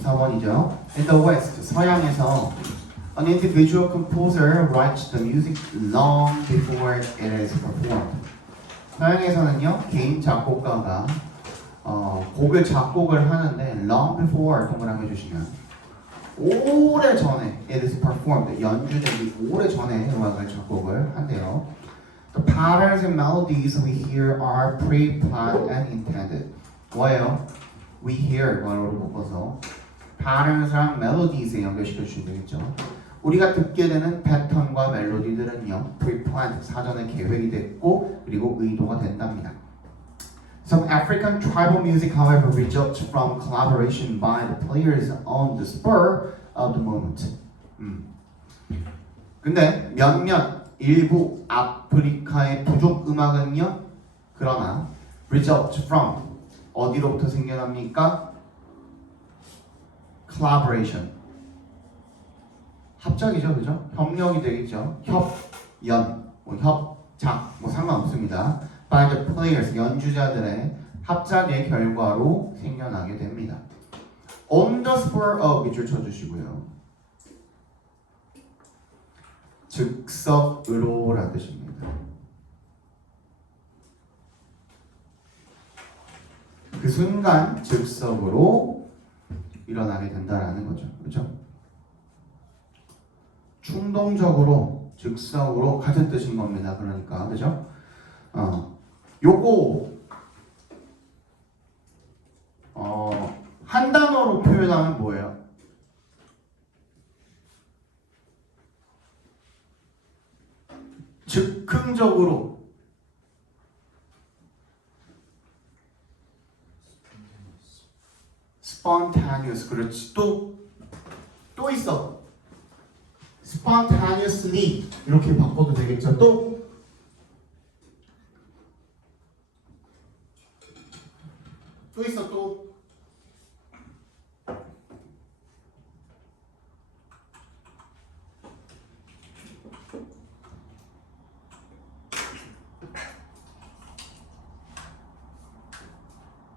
54번이죠. In the West, 서양에서 an individual composer writes the music long before it is performed. 서양에서는요, 개인 작곡가가 곡을 작곡을 하는데 long before 동그라미 해주시면 오래 전에 it is performed 연주되기 오래 전에 음악을 작곡을 한대요. The patterns and melodies we hear are pre-planned and intended. 뭐예요? We hear 말로 묶어서 patterns랑 melodies에 연결시켜 주시면 되겠죠. 우리가 듣게 되는 패턴과 멜로디들은요, pre-planned 사전에 계획이 됐고 그리고 의도가 된답니다. Some African tribal music, however, results from collaboration by the players on the spur of the moment. 근데 몇몇 일부 아프리카의 부족 음악은요, 그러나 results from 어디로부터 생겨납니까? collaboration. 합작이죠, 그죠? 협력이 되겠죠. 협연, 협작, 상관없습니다. By the players, 연주자들의 합작의 결과로 생겨나게 됩니다. On the spur of 밑줄 쳐주시고요. 즉석으로라는 뜻입니다. 그 순간 즉석으로 일어나게 된다라는 거죠, 그렇죠? 충동적으로, 즉석으로 같은 뜻인 겁니다. 그러니까, 그죠? 요거 한 단어로 표현하면 뭐예요? 즉흥적으로. spontaneous. 그렇지. 또 있어. spontaneously 이렇게 바꿔도 되겠죠. 또 있어. 또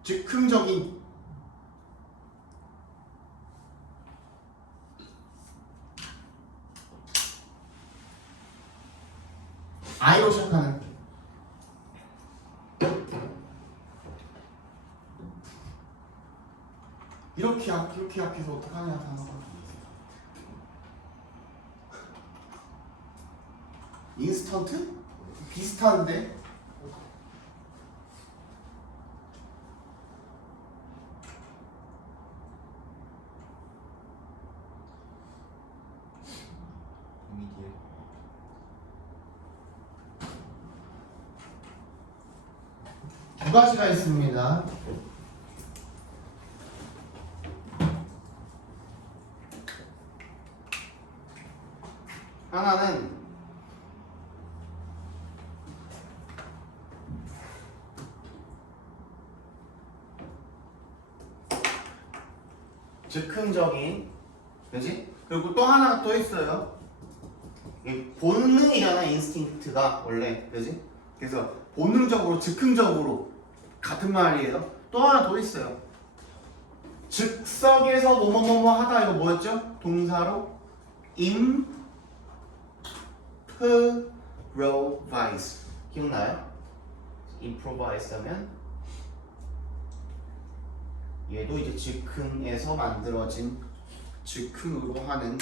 즉흥적인. I로 시작하는. 이렇게 약해서 어떡하냐 단어가. 인스턴트? 비슷한데? 두 가지가 있습니다. 하나는 즉흥적인, 그지? 그리고 또 하나 또 있어요. 본능이잖아, 인스팅크트가 원래, 그지? 그래서 본능적으로, 즉흥적으로 같은 말이에요. 또 하나 더 있어요. 즉석에서 뭐뭐뭐뭐 하다 이거 뭐였죠? 동사로 improvise 기억나요? improvise 하면 얘도 이제 즉흥에서 만들어진 즉흥으로 하는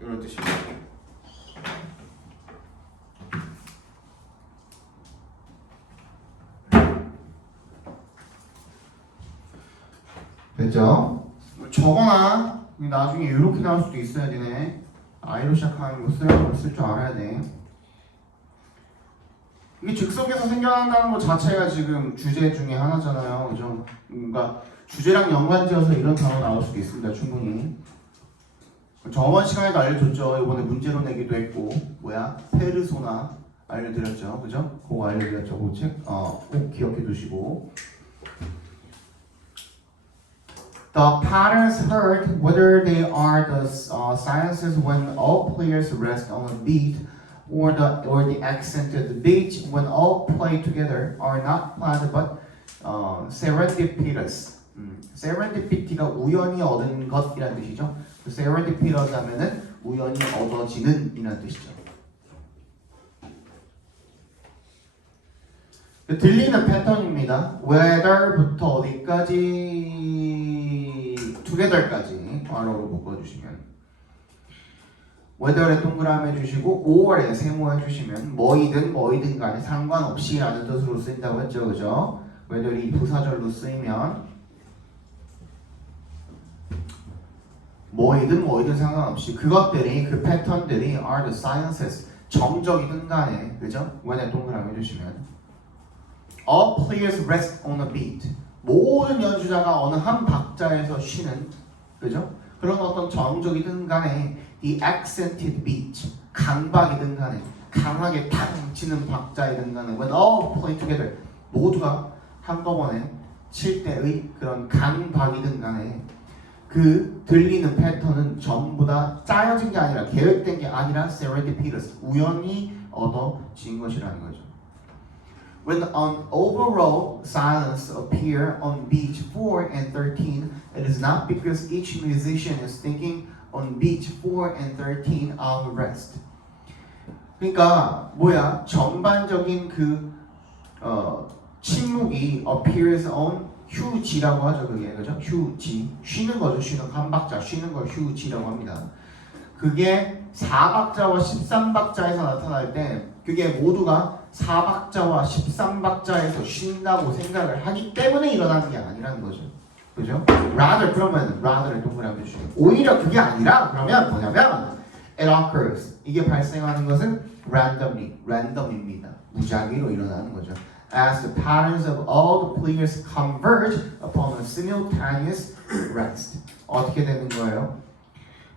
이런 뜻입니다. 됐죠? 저거나 나중에 이렇게 나올 수도 있어야 되네. I로 시작하는 거 쓸 줄 알아야 돼. 이게 즉석에서 생겨난다는 것 자체가 지금 주제 중에 하나잖아요. 그죠? 그러니까 주제랑 연관지어서 이런 단어 나올 수도 있습니다. 충분히. 저번 시간에도 알려줬죠. 이번에 문제로 내기도 했고 페르소나 알려드렸죠. 그죠? 그거 알려드렸죠. 그 책 꼭 기억해 두시고. The patterns heard, whether they are the silences when all players rest on a beat, or the accented beat when all play together, are not planned but serendipitous. serendipity가 우연히 얻은 것이란 뜻이죠. serendipitous 하면은 우연히 얻어지는 이란 뜻이죠. 들리는 패턴입니다. whether부터 어디까지 together까지 괄호로 묶어주시면 whether에 동그라미 해주시고 or에 세모 해주시면 뭐이든 간에 상관없이 라는 뜻으로 쓰인다고 했죠. 그죠? whether이 부사절로 쓰이면 뭐이든 상관없이 그것들이 그 패턴들이 are the sciences 정적이든 간에 그죠? when에 동그라미 해주시면 all players rest on a beat 모든 연주자가 어느 한 박자에서 쉬는 그죠? 그런 어떤 정적이든 간에 the accented beat 강박이든 간에 강하게 탕 치는 박자이든 간에 when all play together 모두가 한꺼번에 칠 때의 그런 강박이든 간에 그 들리는 패턴은 전부 다 짜여진 게 아니라 계획된 게 아니라 serendipitous 우연히 얻어진 것이라는 거죠. When an overall silence appear on beat 4 and 13, it is not because each musician is thinking on beat 4 and 13 of rest. 그러니까 뭐야? 전반적인 그 침묵이 appears on 휴지라고 하죠. 그게 그죠? 휴지 쉬는 거죠. 쉬는 한 박자 쉬는 걸 휴지라고 합니다. 그게 4박자와 13박자에서 나타날 때 그게 모두가 4박자와 13박자에서 쉰다고 생각을 하기 때문에 일어나는 게 아니라는 거죠. 그죠? rather 그러면 rather를 동그라미 주시면 오히려 그게 아니라 그러면 뭐냐면 it occurs 이게 발생하는 것은 random입니다. 무작위로 일어나는 거죠. As the patterns of all the players converge upon a simultaneous rest. 어떻게 되는 거예요?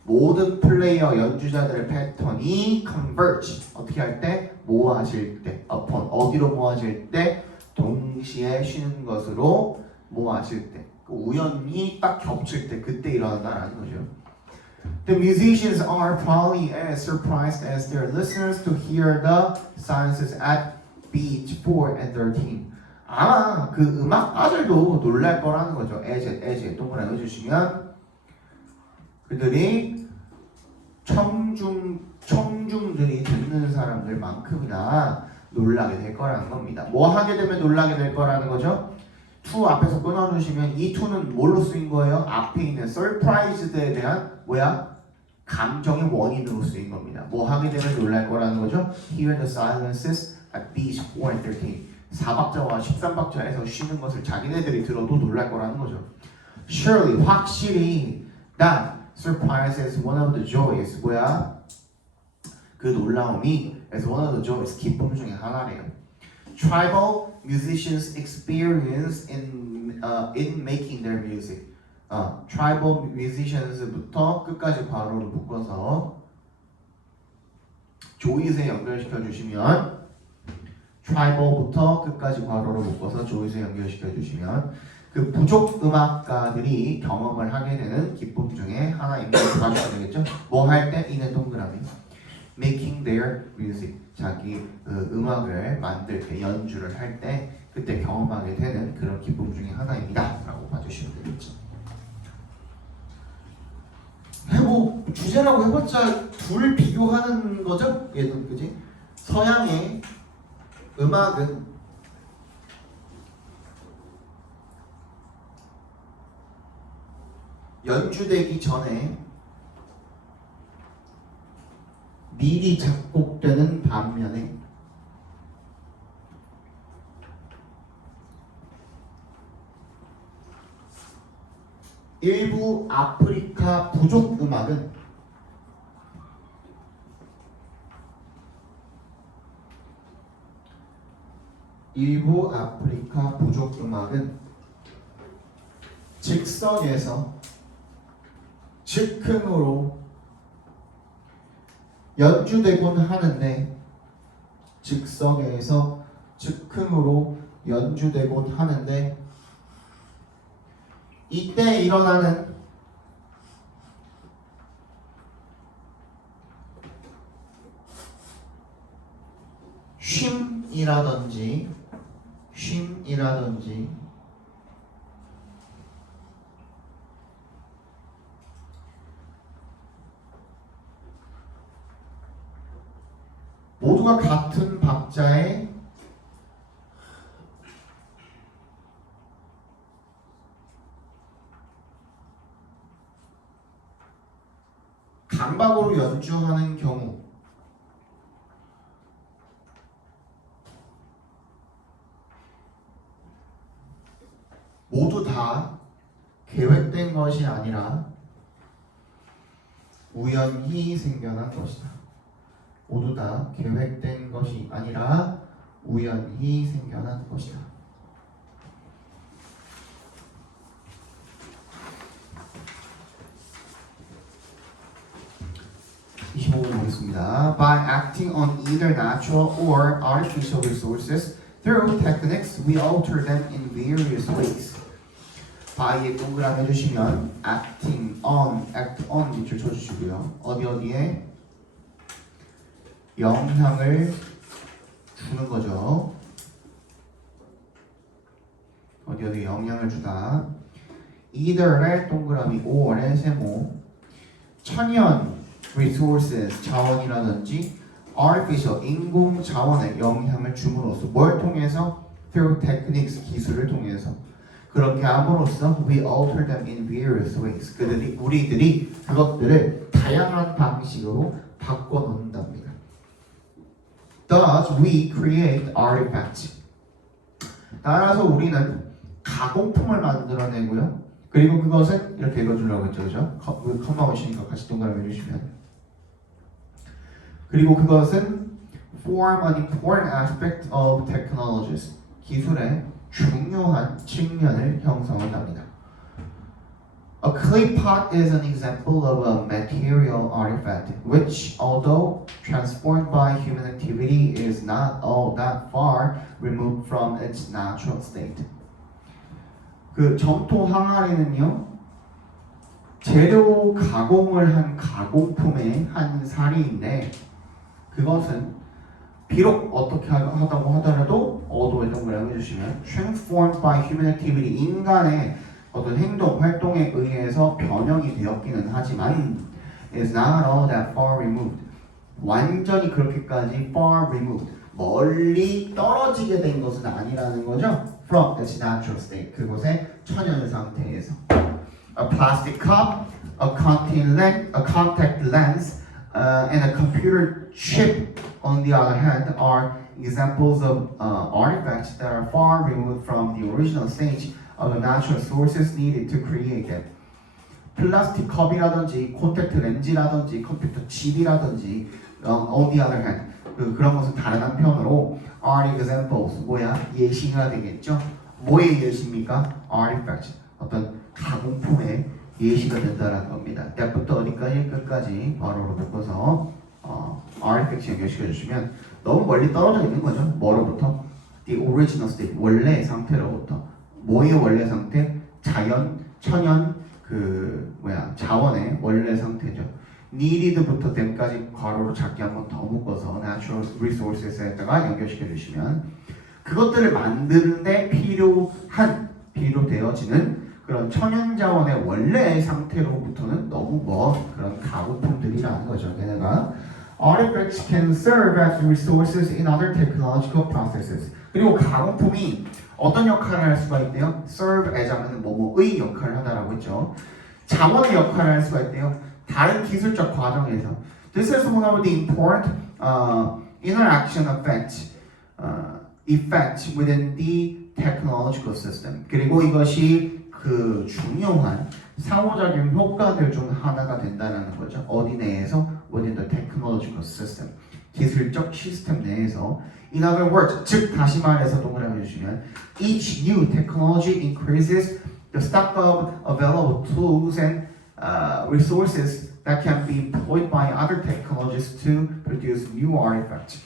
모든 플레이어 연주자들의 패턴이 converge 어떻게 할 때? 모아질 때 upon 어디로 모아질 때? 동시에 쉬는 것으로 모아질 때 우연히 딱 겹칠 때 그때 일어난다는 거죠. The musicians are probably as surprised as their listeners to hear the silences at beat 4 and 13. 아마 그 음악가들도 놀랄 거라는 거죠. as 동그라미 해주시면 그들이 청중들이 듣는 사람들만큼이나 놀라게 될 거라는 겁니다. 뭐 하게 되면 놀라게 될 거라는 거죠? to 앞에서 끊어주시면 이 to는 뭘로 쓰인 거예요? 앞에 있는 surprised에 대한 뭐야? 감정의 원인으로 쓰인 겁니다. 뭐 하게 되면 놀랄 거라는 거죠? Hear the silences at beat 4 and 13. 4박자와 13박자에서 쉬는 것을 자기네들이 들어도 놀랄 거라는 거죠. Surely 확실히 that surprise is one of the joys. 뭐야? 그 놀라움이 is one of the joys. 기쁨 중에 하나래요. Tribal musicians experience in making their music. tribal musicians부터 끝까지 괄호를 묶어서 조이스에 연결시켜 주시면 tribal부터 끝까지 괄호를 묶어서 조이스에 연결시켜 주시면 그 부족 음악가들이 경험을 하게 되는 기쁨 중에 하나인 것을 봐주셔야 되겠죠? 뭐 할 때? 이는 동그라미 making their music 자기 음악을 만들 때 연주를 할 때 그때 경험하게 되는 그런 기쁨 중에 하나입니다 라고 봐주시면 되겠죠. 뭐 주제라고 해봤자 둘 비교하는 거죠? 얘는 그지? 서양의 음악은 연주되기 전에 미리 작곡되는 반면에 일부 아프리카 부족 음악은 즉석에서 즉흥으로 연주되곤 하는데 이때 일어나는 쉼이라든지 모두가 같은 박자에 강박으로 연주하는 경우 모두 다 계획된 것이 아니라 우연히 생겨난 것이다. 모두 다 계획된 것이 아니라 우연히 생겨난 것이다. 25번 보겠습니다. By acting on either natural or artificial resources through techniques, we alter them in various ways. by에 동그라미 해주시면 acting on, act on 밑줄 쳐주시고요. 어디에 영향을 주는 거죠. 어디에 영향을 주다. either의 동그라미, or의 세모, 천연 resources 자원이라든지 artificial 인공 자원에 영향을 줌으로써 뭘 통해서? through techniques 기술을 통해서 그렇게 함으로써 we alter them in various ways 우리들이 그것들을 다양한 방식으로 바꿔 놓는답니다. Thus we create artifacts. 따라서 우리는 가공품을 만들어내고요. 그리고 그것은 이렇게 읽어주려고 했죠, 그죠? 컴마 오시니까 같이 동그라미 해주시면. 그리고 그것은 form an important aspect of technologies. 기술의 중요한 측면을 형성한답니다. A clay pot is an example of a material artifact, which, although transformed by human activity, is not all that far removed from its natural state. 그 점토 항아리는요, 재료 가공을 한 가공품의 한 사리인데 그것은 비록 어떻게 하다고 하더라도 어도에 동그라미 해주시면 transformed by human activity 인간의 어떤 행동, 활동에 의해서 변형이 되었기는 하지만 is not all that far removed 완전히 그렇게까지 far removed 멀리 떨어지게 된 것은 아니라는 거죠. From its natural state 그곳의 천연 상태에서 a plastic cup, a contact lens, and a computer chip on the other hand are examples of artifacts that are far removed from the original stage of the natural sources needed to create them. 플라스틱 컵이라든지 콘택트 렌즈라든지 컴퓨터 칩이라든지 on the other hand 그런 것은 다른 한편으로 are examples 뭐야? 예시가 되겠죠? 뭐의 예시입니까? artifact 어떤 가공품의 예시가 된다는 겁니다. 때부터 어디까지 끝까지 바로로 묶어서 artifact 연결시켜 주시면 너무 멀리 떨어져 있는 거죠. 뭐로부터? The original state 원래 상태로부터 뭐의 원래 상태? 천연 자원의 원래 상태죠. needed부터 them까지 괄호로 작게 한번 더 묶어서 natural resources에다가 연결시켜 주시면 그것들을 만드는데 필요되어지는 그런 천연 자원의 원래 상태로부터는 너무 먼 그런 가공품들이라는 거죠. 게다가 artifacts can serve as resources in other technological processes. 그리고 가공품이 어떤 역할을 할 수가 있대요? serve as 하면 뭐뭐의 역할을 하다라고 했죠. 자원의 역할을 할 수가 있대요. 다른 기술적 과정에서. This is one of the important interaction effect within the technological system. 그리고 이것이 그 중요한 상호작용 효과들 중 하나가 된다는 거죠. 어디 내에서? within the technological system. 기술적 시스템 내에서. In other words, 즉 다시 말해서 동그라미 주시면 each new technology increases the stock of available tools and resources that can be employed by other technologies to produce new artifacts.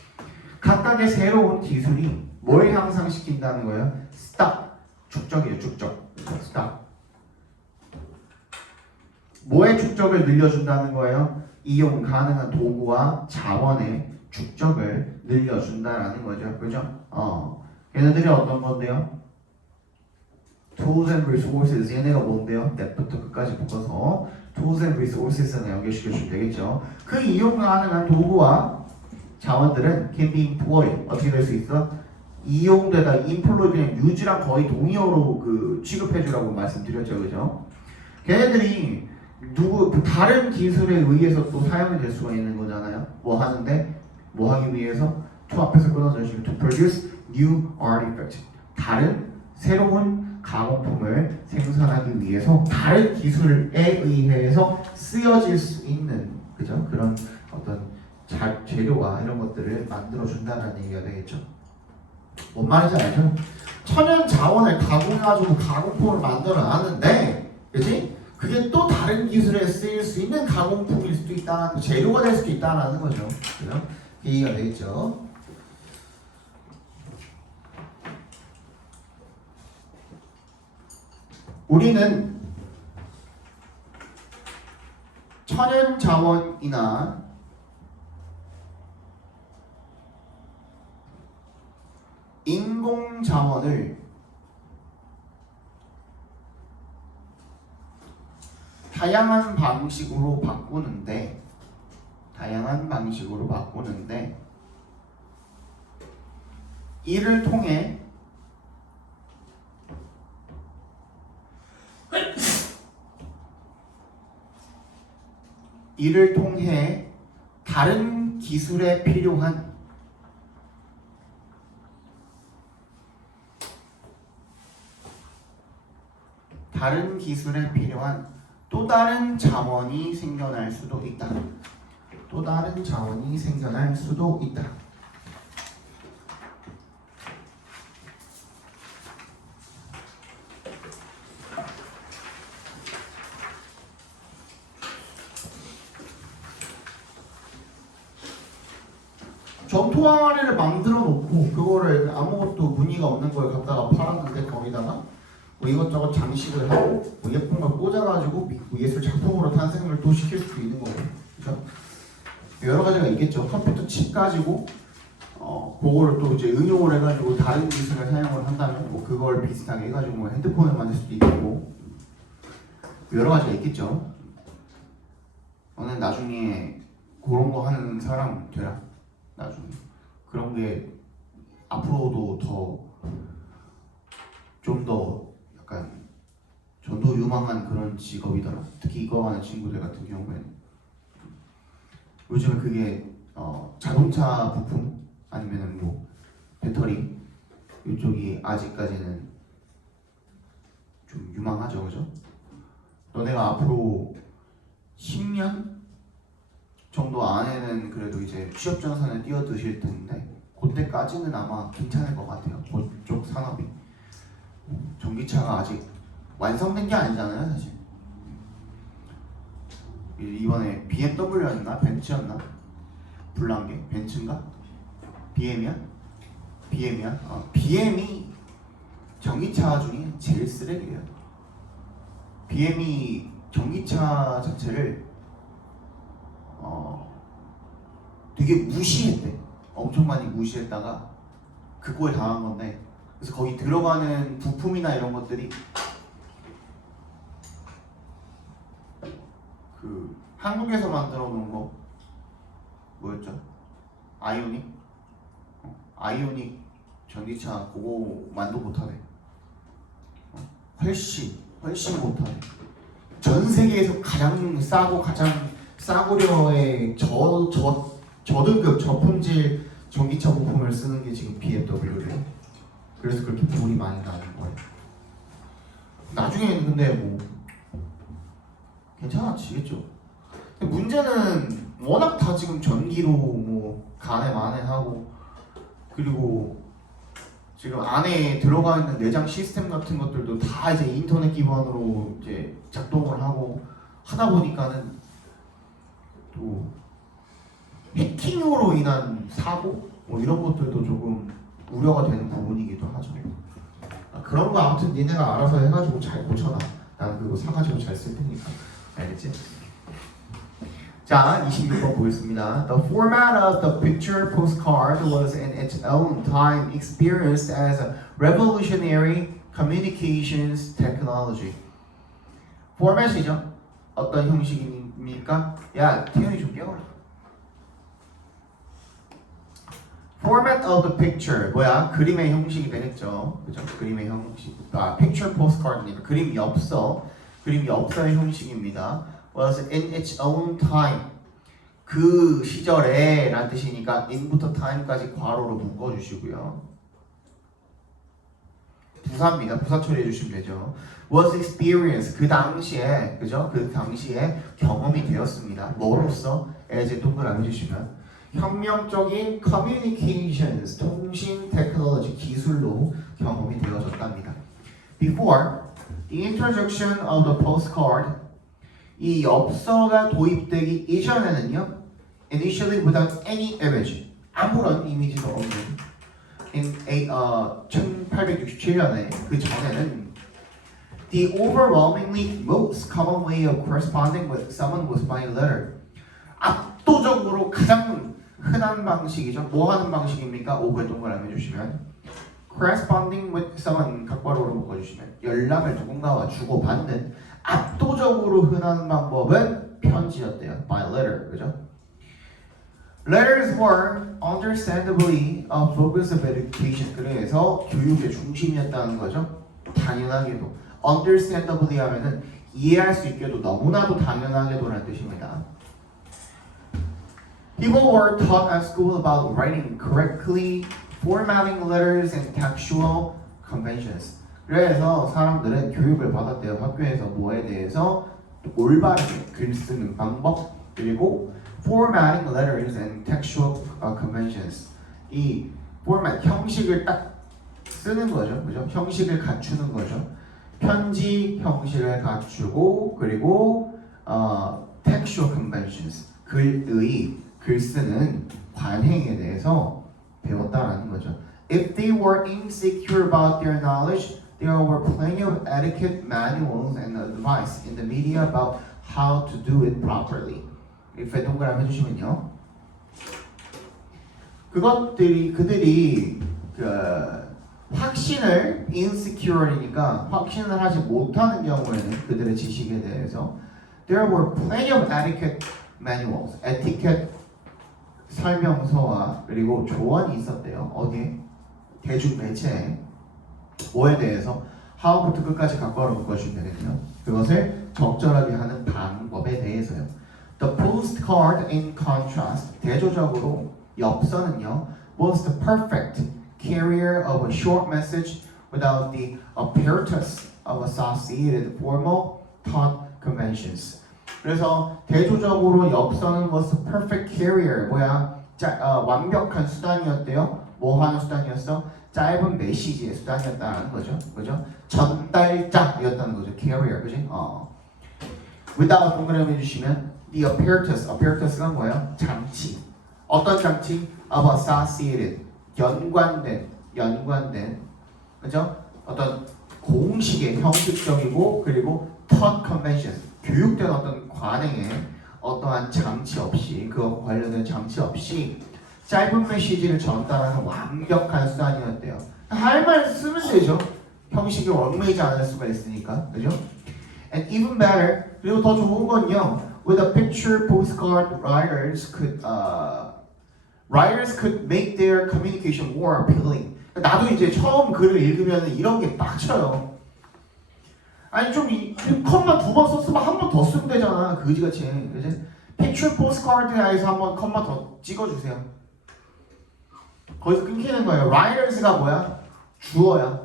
각각의 새로운 기술이 뭘 향상시킨다는 거예요? stock, 축적이에요. 축적. stock. 뭐의 축적을 늘려준다는 거예요? 이용 가능한 도구와 자원의 축적을 늘려준다라는 거죠. 그죠? 얘네들이 어떤 건데요? Tools and resources 얘네가 뭔데요? that부터 끝까지 묶어서 Tools and resources에 연결시켜주면 되겠죠. 그 이용 가능한 도구와 자원들은 can be employed. 어떻게 될 수 있어? 이용되다. employ 그냥 유지랑 거의 동의어로 그 취급해주라고 말씀드렸죠, 그죠? 걔네들이 다른 기술에 의해서 또 사용이 될 수가 있는 거잖아요. 뭐 하는데 뭐 하기 위해서 to 앞에서 끊어져 있으면 to produce new artifact. 다른 새로운 가공품을 생산하기 위해서 다른 기술에 의해서 쓰여질 수 있는 그죠? 그런 어떤 재료와 이런 것들을 만들어 준다는 얘기가 되겠죠. 뭔 말인지 알죠? 천연 자원을 가공해가지고 가공품을 만들어 놨는데, 그지? 그게 또 다른 기술에 쓰일 수 있는 가공품일 수도 있다, 재료가 될 수도 있다라는 거죠. 그죠? 이해가 되겠죠? 우리는 천연 자원이나 인공 자원을 다양한 방식으로 바꾸는데 이를 통해 다른 기술에 필요한 또 다른 자원이 생겨날 수도 있다. 점토항아리를 만들어 놓고 그거를 아무것도 무늬가 없는 걸 갖다가 팔았는데 거기다가 뭐 이것저것 장식을 하고 뭐 예쁜 걸 꽂아가지고 예술 작품으로 탄생을 또 시킬 수도 있는 거고, 그렇죠? 여러 가지가 있겠죠. 컴퓨터 칩 가지고 그거를 또 이제 응용을 해가지고 다른 기술을 사용을 한다면 뭐 그걸 비슷하게 해가지고 뭐 핸드폰을 만들 수도 있고 여러 가지가 있겠죠. 너는 나중에 그런 거 하는 사람 되라. 나중에 그런 게 앞으로도 좀 더 약간 전도 유망한 그런 직업이더라. 특히 이거 하는 친구들 같은 경우에는 요즘은 그게 자동차 부품 아니면은 뭐 배터리 이쪽이 아직까지는 좀 유망하죠, 그죠? 너네가 앞으로 10년 정도 안에는 그래도 이제 취업 전선에 뛰어드실 텐데 그때까지는 아마 괜찮을 것 같아요. 그쪽 산업이 전기차가 아직 완성된 게 아니잖아요, 사실. 이번에 BMW였나 벤츠였나 불난 게 벤츠인가 BM이야? BM이 전기차 중에 제일 쓰레기예요. BM이 전기차 자체를 되게 무시했대. 엄청 많이 무시했다가 그거에 당한 건데, 그래서 거기 들어가는 부품이나 이런 것들이 그 한국에서 만들어 놓은 거 뭐였죠? 아이오닉 전기차 그거만도 못하네. 훨씬 못하네. 전 세계에서 가장 싸고 가장 싸구려의 저등급 저품질 전기차 부품을 쓰는 게 지금 BMW래요. 그래서 그렇게 불이 많이 나는 거예요. 나중에는 근데 뭐 괜찮아지겠죠. 근데 문제는 워낙 다 지금 전기로 뭐 가네 마네 하고, 그리고 지금 안에 들어가 있는 내장 시스템 같은 것들도 다 이제 인터넷 기반으로 이제 작동을 하고 하다 보니까는 또 해킹으로 인한 사고 뭐 이런 것들도 조금 우려가 되는 부분이기도 하죠. 그런 거 아무튼 니네가 알아서 해가지고 잘 고쳐놔. 난 그거 사가지고 잘 쓸 테니까. 알겠지? 자, 26번 보겠습니다. The format of the picture postcard was in its own time experienced as a revolutionary communications technology. 포맷이죠. 어떤 형식입니까? 야, 태연이 좀 깨워라. Format of the picture 뭐야? 그림의 형식이 되겠죠. 그죠? 그림의 형식. Picture postcard니까 그림 엽서. 그림 엽서의 형식입니다. Was in its own time. 그 시절에 라는 뜻이니까 in부터 time까지 괄호로 묶어주시고요. 부사입니다. 부사 처리해 주시면 되죠. Was experience 그 당시에 그죠? 그 당시에 경험이 되었습니다. 뭐로써? as 동그라미 주시면 혁명적인 communications 통신 테크놀로지 기술로 경험이 되어졌답니다. Before the introduction of the postcard 이 엽서가 도입되기 이전에는요, initially without any image 아무런 이미지도 없는 in 1867년에 그 전에는 the overwhelmingly most common way of corresponding with someone was by letter. 압도적으로 가장 흔한 방식이죠. 뭐 하는 방식입니까? 5번 동그라미 해주시면 corresponding with someone 각괄호로 묶어주시면 연락을 누군가와 주고받는 압도적으로 흔한 방법은 편지였대요. by letter, 그죠? Letters were understandably a focus of education. 그래서 교육의 중심이었다는 거죠. 당연하게도 understandably 하면은 이해할 수 있게도 너무나도 당연하게도라는 뜻입니다. People were taught at school about writing correctly, formatting letters, and textual conventions. 그래서 사람들은 교육을 받았대요. 학교에서 뭐에 대해서 올바르게 글 쓰는 방법 그리고 formatting letters and textual conventions. 이 format 형식을 딱 쓰는 거죠, 그죠? 형식을 갖추는 거죠. 편지 형식을 갖추고 그리고 textual conventions 글 쓰는 관행에 대해서 배웠다라는 거죠. If they were insecure about their knowledge, there were plenty of etiquette manuals and advice in the media about how to do it properly. if 동그라미 해주시면요. 그들이 확신을 insecure이니까 확신을 하지 못하는 경우에는 그들의 지식에 대해서 there were plenty of etiquette manuals, 에티켓 설명서와 그리고 조언이 있었대요. 어디에? 대중 매체에 뭐에 대해서 how부터 끝까지 각괄호 묶어주면 되거든요. 그것을 적절하게 하는 방법에 대해서요. The postcard in contrast, 대조적으로 엽서는요 was the perfect carrier of a short message without the apparatus of associated formal thought conventions. 그래서 대조적으로 엽서는 was the perfect carrier 완벽한 수단이었대요. 뭐 하는 수단이었어? 짧은 메시지의 수단이었다는 거죠. 그죠? 전달자였다는 거죠. carrier, 그지? without 동그라미 해주시면 the apparatus가 뭐예요? 장치. 어떤 장치? of associated 연관된 그죠? 어떤 공식의 형식적이고 그리고 thought convention 교육된 어떤 관행에 어떠한 장치 없이 그와 관련된 장치 없이 짧은 메시지를 전달하는 완벽한 수단이었대요. 할 말 쓰면 되죠. 형식이 얽매이지 않을 수가 있으니까, 그죠? And even better, 그리고 더 좋은 건요. With a picture postcard, writers could make their communication more appealing. 나도 이제 처음 글을 읽으면 이런 게 빡쳐요. 아니 좀 컴마 2번 썼으면 한 번 더 쓰면 되잖아. 그지같이. 그지? picture postcard에서 한번 컴마 더 찍어주세요. 거기서 끊기는 거예요. writers가 뭐야? 주어야.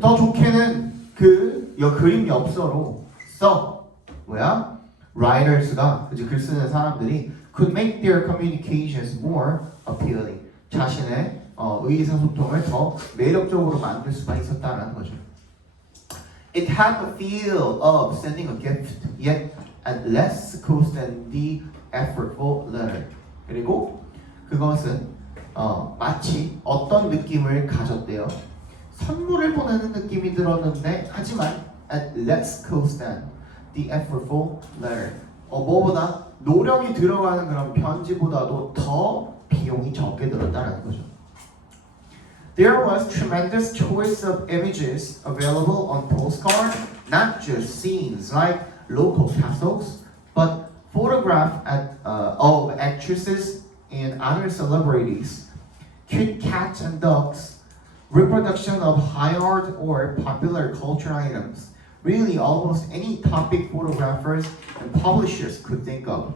더 좋게는 그림 엽서로 써. 뭐야? writers가 그지 글 쓰는 사람들이 could make their communications more appealing. 자신의 의사소통을 더 매력적으로 만들 수가 있었다는 거죠. It had the feel of sending a gift, yet at less cost than the effortful letter. 그리고 그것은 마치 어떤 느낌을 가졌대요. 선물을 보내는 느낌이 들었는데 하지만 at less cost than the effortful letter. 뭐보다 노력이 들어가는 그런 편지보다도 더 비용이 적게 들었다는 거죠. There was tremendous choice of images available on postcard, not just scenes like local castles, but photographs of actresses and other celebrities, cute cats and dogs, reproduction of high art or popular culture items. Really almost any topic photographers and publishers could think of.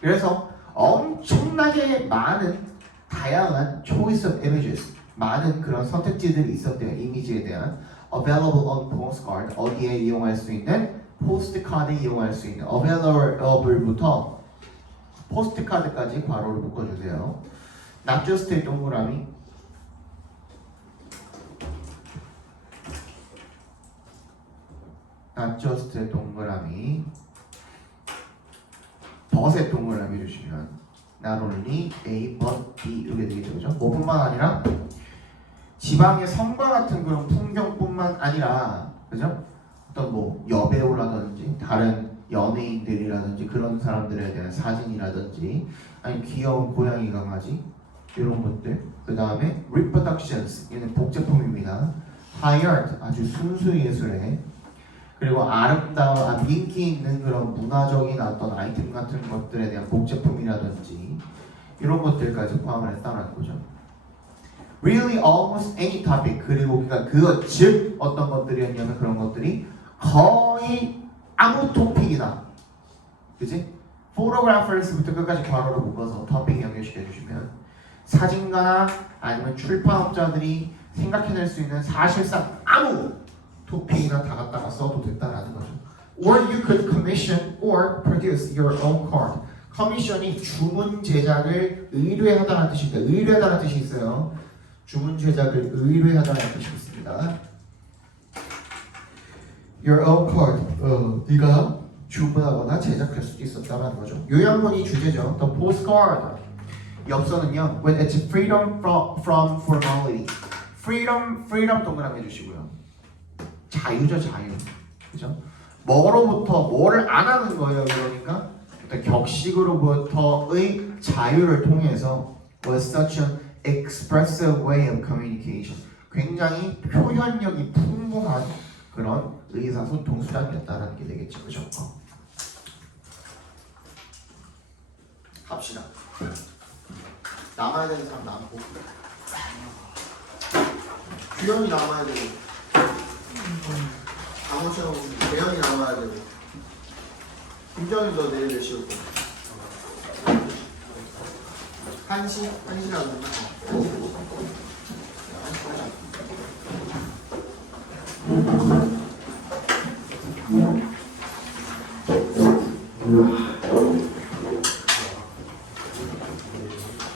그래서 엄청나게 많은 다양한 choice of images, 많은 그런 선택지들이 있었대요. 이미지에 대한 available on postcard, 어디에 이용할 수 있는 포스트카드에 이용할 수 있는 available부터 포스트카드까지 괄호를 묶어주세요. Not just의 동그라미, not just의 동그라미, but의 동그라미 주시면 not only A but B 이렇게 되겠죠, 그죠? 뭐뿐만 아니라 지방의 성과 같은 그런 풍경뿐만 아니라, 그죠? 어떤 뭐 여배우라든지 다른 연예인들이라든지 그런 사람들에 대한 사진이라든지 아니 귀여운 고양이 강아지 이런 것들, 그 다음에 reproductions 얘는 복제품입니다. high art 아주 순수 예술에, 그리고 아름다운 인기 있는 그런 문화적인 어떤 아이템 같은 것들에 대한 복제품이라든지 이런 것들까지 포함을 했다는 거죠. Really almost any topic. 그리고 그러니까 그것 즉 어떤 것들이었냐면 그런 것들이 거의 아무 토픽이나, 그지? photographers부터 끝까지 괄호로 묶어서 토픽 연결시켜 주시면 사진가나 아니면 출판업자들이 생각해낼 수 있는 사실상 아무 토픽이나 다 갖다가 써도 됐다라는 거죠. Or you could commission or produce your own card. 커미션이 주문 제작을 의뢰하다는 뜻입니다. 의뢰하다는 뜻이 있어요. 주문 제작을 의뢰하다는 뜻이 있습니다. Your own card. 네가 주문하거나 제작할 수도 있었다는 거죠. 요양문이 주제죠. The postcard. 엽서는요. When it's freedom from formality. freedom 동그라미 해주시고요. 자유죠, 자유. 그죠? 뭐로부터 뭐를 안 하는 거예요. 그러니까 어떤 격식으로부터의 자유를 통해서 was such an expressive way of communication. 굉장히 표현력이 풍부한 그런 의사소통 수단이었다라는 게 되겠죠, 그죠? 갑시다. 남아야 되는 사람 남고, 규현이 남아야 되고, 강호철 대현이 남아야 되고, 김정희도 내일 몇 시였고, 1시 나오나?